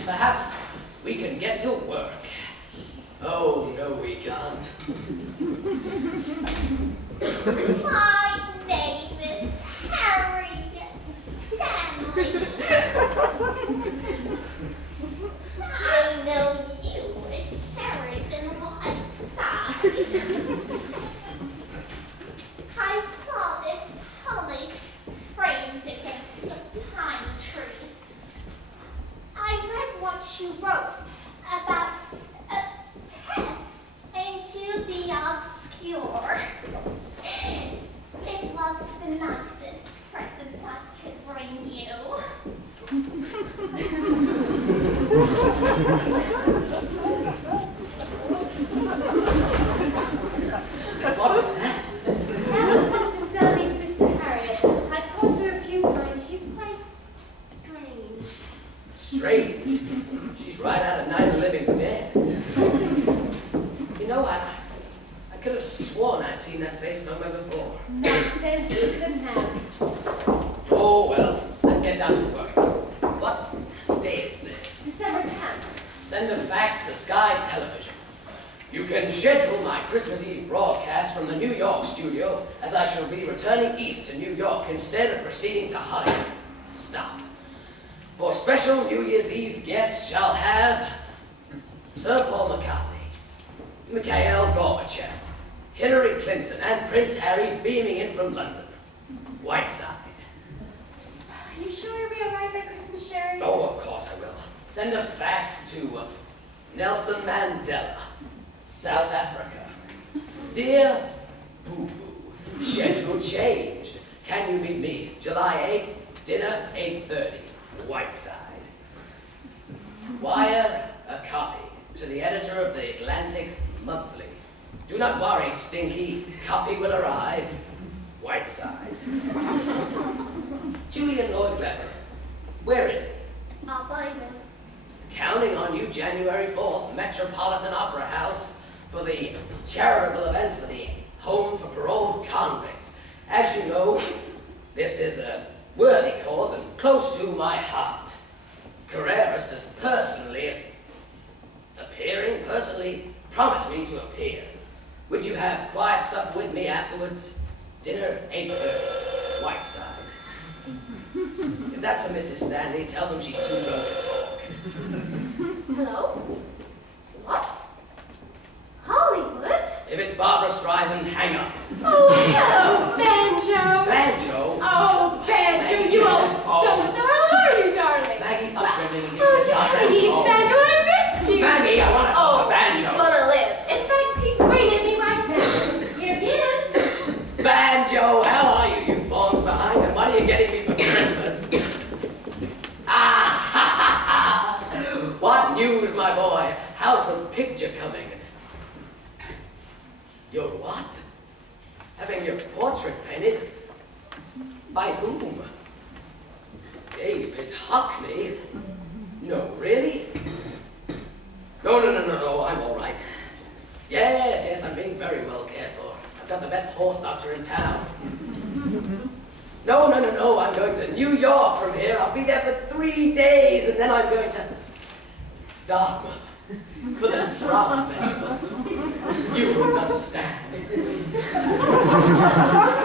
Perhaps we can get to work. Oh, no, we can't. My name is Harriet Stanley. I know you as Sheridan Whiteside. I saw this holly framed against the pine trees. I read what you wrote about Tess into the obscure. It was the nicest present I could bring you. What was that? That was Mr. Stanley's sister Harriet. I've talked to her a few times. She's quite strange. Strange. She's right out of Night of the Living Dead. You know, I could have sworn I'd seen that face somewhere before. Nonsense, you couldn't have. Oh, well, let's get down to work. What day is this? December 10th. Send a fax to Sky Television. You can schedule my Christmas Eve broadcast from the New York studio, as I shall be returning east to New York instead of proceeding to Hollywood. Stop. For special New Year's Eve guests shall have Sir Paul McCartney, Mikhail Gorbachev, Hillary Clinton, and Prince Harry beaming in from London. Whiteside. Are you sure you'll be all right by Christmas, Sherry? Oh, of course I will. Send a fax to Nelson Mandela, South Africa. Dear Boo Boo, schedule changed. Can you meet me July 8th, dinner 8:30, Whiteside. Wire a copy to the editor of the Atlantic Monthly. Do not worry, Stinky. Copy will arrive. Whiteside. Julian Lloyd Webber. Where is he? I'll find him. Counting on you January 4th, Metropolitan Opera House, for the charitable event for the Home for Paroled Convicts. As you know, this is a worthy cause and close to my heart. Carreras is personally promised me to appear. Would you have quiet supper with me afterwards? Dinner 8:30, Whiteside. If that's for Mrs. Stanley, tell them she's too low to talk. Hello? What? Hollywood? If it's Barbara Streisand, hang up. Oh, hello, Banjo. Banjo? Oh, Banjo, Maggie, you old oh. so-and-so. How are you, darling? Maggie, stop dribbling and give Oh, me a job. Chinese, Banjo, I miss you. Maggie, I want to talk to Banjo. He's gonna live. In fact, he's screaming at me right now. Here he is. Banjo, how are you, you fawns behind? And what are you getting me for Christmas? What news, my boy? How's the picture coming? Your what? Having your portrait painted? By whom? David Hockney? No, really? No, I'm all right. Yes, I'm being very well cared for. I've got the best horse doctor in town. No, I'm going to New York from here. I'll be there for 3 days, and then I'm going to Dartmouth for the drama festival. You wouldn't understand.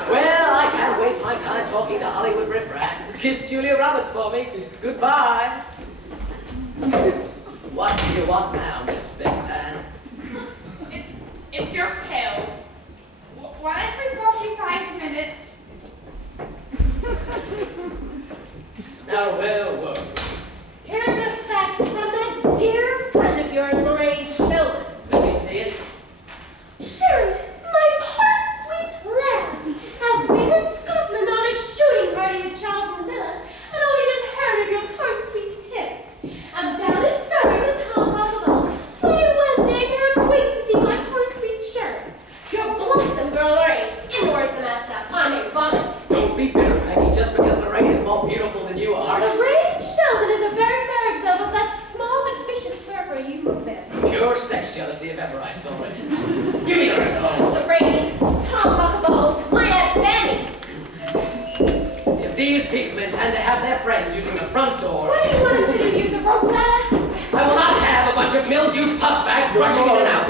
Well, I can't waste my time talking to Hollywood riffraff. Kiss Julia Roberts for me. Goodbye. What do you want now, Miss Big Pan? It's your pills. One every 45 minutes. Now, well, Here's a fax from that dear friend of yours, Lorraine Sheldon. let me see it. Sherry, my poor sweet lamb, I've been in Scotland on a shooting party with Charles Manila, and only just heard of your poor sweet hip. I'm down in Surrey with Tom Buckleballs. By Wednesday, I can't wait to see my poor sweet Sherry. Your blossom girl, Lorraine, indoors the that stuff. I may vomit. Don't be bitter, Maggie, just because Lorraine is more beautiful than you are. Lorraine Sheldon is a very fair example of that small but vicious fervor you move in. Pure sex jealousy if ever I saw it. Give me the rest of those. Lorraine, Tom Buckleballs, my Aunt Fanny. If these people intend to have their friends using the front door... What do you want him to do? Use a rope ladder? mildewed pussbags rushing in and out.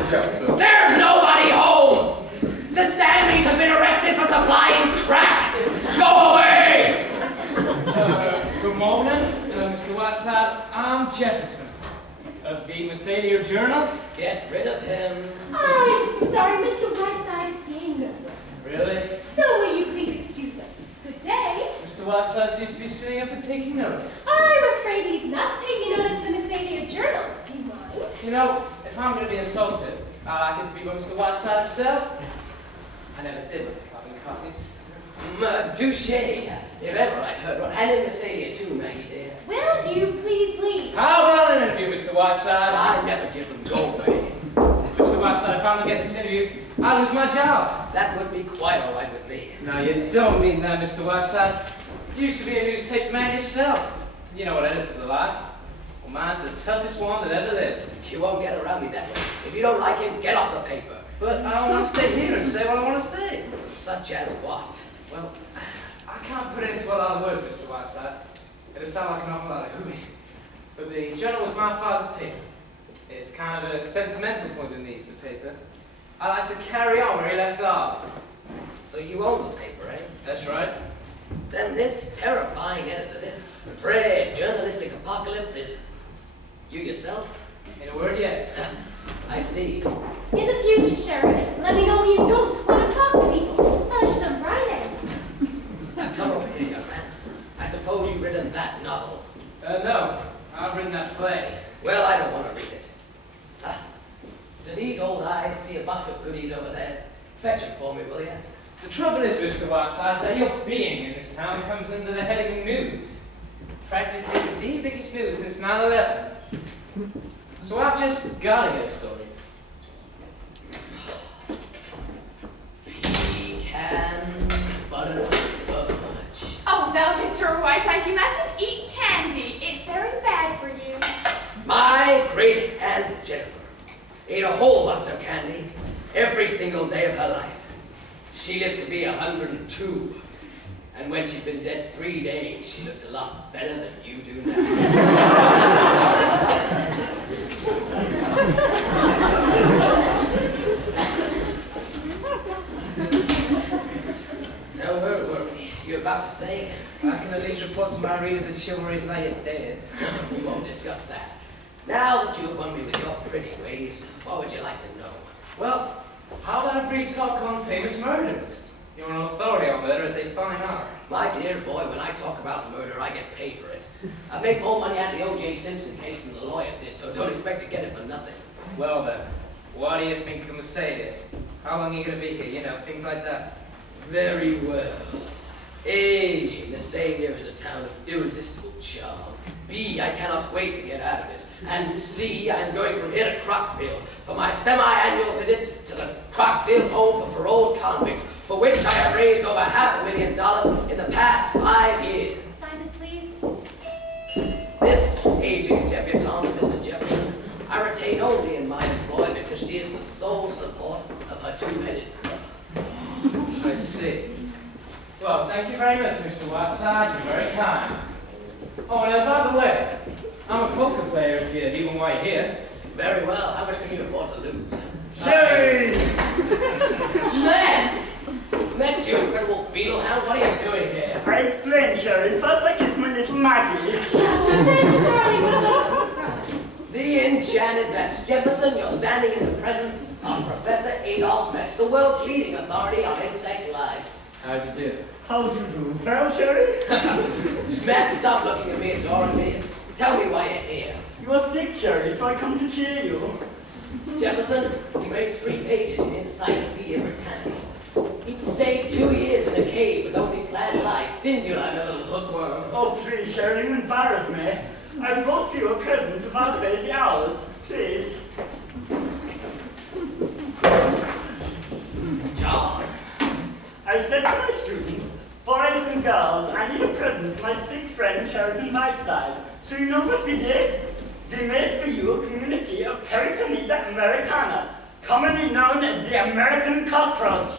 There's nobody home! The Stanleys have been arrested for supplying crack! Go away! Good morning, Mr. Whiteside. I'm Jefferson of the Mercedes Journal. Get rid of him. I'm sorry, Mr. Whiteside is seeing no one. Really? So will you please excuse us? Good day. Mr. Whiteside seems to be sitting up and taking notice. I'm afraid he's not taking notice of the Mercedes Journal. Do you mind? You know, if I'm going to be insulted, I like it to be by Mr. Whiteside himself. I never did like carbon copies. Touche, if ever I heard one. And in Mercedes too, Maggie dear. Will you please leave? How about an interview, Mr. Whiteside? I never give them go away. Mr. Whiteside, if I don't get this interview, I'll lose my job. That would be quite all right with me. No, you don't mean that, Mr. Whiteside. You used to be a newspaper man yourself. You know what editors are like. Well, mine's the toughest one that ever lived. You won't get around me that way. If you don't like him, get off the paper. But I want to stay here and say what I want to say. Such as what? Well, I can't put it into a lot of words, Mr. Whiteside. It'll sound like an awful lot of hooey. But the Journal was my father's paper. It's kind of a sentimental point of view for the paper. I like to carry on where he left off. So you own the paper, eh? That's right. Then this terrifying editor, this dread journalistic apocalypse is you yourself? In a word, yes. I see. In the future, Sheridan, let me know when you don't want to talk to people. Hush them right in. Now come over here, young man. I suppose you've written that novel. No. I've written that play. Well, I don't want to read it. Do these old eyes see a box of goodies over there? Fetch it for me, will you? The trouble is, Mr. Whiteside, that your being in this town comes under the heading news. Practically the biggest news since 9/11. So I've just got to get a story. Pecan butternut fudge. Oh no, Mr. Whiteside, you mustn't eat candy. It's very bad for you. My great Aunt Jennifer ate a whole box of candy every single day of her life. She lived to be 102. And when she'd been dead 3 days, she looked a lot better than you do now. Now, where were we? You were about to say? I can at least report to my readers that chivalry's not yet dead. We won't discuss that. Now that you have won me with your pretty ways, what would you like to know? Well, how about a brief talk on famous murders? You're an authority on murder as a fine art. My dear boy, when I talk about murder, I get paid for it. I make more money out of the O.J. Simpson case than the lawyers did, so don't expect to get it for nothing. Well then, what do you think of Mercedes? How long are you going to be here? You know, things like that. Very well. A, Mercedes is a town of irresistible charm. B, I cannot wait to get out of it. And C, I'm going from here to Crockfield for my semi-annual visit to the Crockfield Home for Paroled Convicts, for which I have raised over $500,000 in the past 5 years. Sign this, please. This aging debutante, Mr. Jefferson, I retain only in my employ because she is the sole support of her two-headed brother. I see. Well, thank you very much, Mr. Whiteside. You're very kind. Oh, and by the way, I'm a poker player if you need one while you're here. Very well. How much can you afford to lose? Sherry! Max! Max, you incredible beetle hound, what are you doing here? I explain, Sherry. First I kiss my little Maggie. Thanks, darling. What a surprise. The enchanted Metz. Jefferson, you're standing in the presence of Professor Adolf Metz, the world's leading authority on insect life. How'd you do? How do you do? Well, Sherry? Metz, stop looking at me adoringly. Tell me why you're here. You are sick, Sherry, so I come to cheer you. Jefferson, he makes 3 pages in Encyclopedia Britannica. He stayed 2 years in a cave with only plant lice. Didn't you, like a little hookworm? Oh, please, Sherry, you embarrass me. I brought for you a present to validate the hours. Please. John. I said to my students, boys and girls, I need a present for my sick friend Sheridan Whiteside. So you know what we did? We made for you a community of Pericometa americana, commonly known as the American cockroach.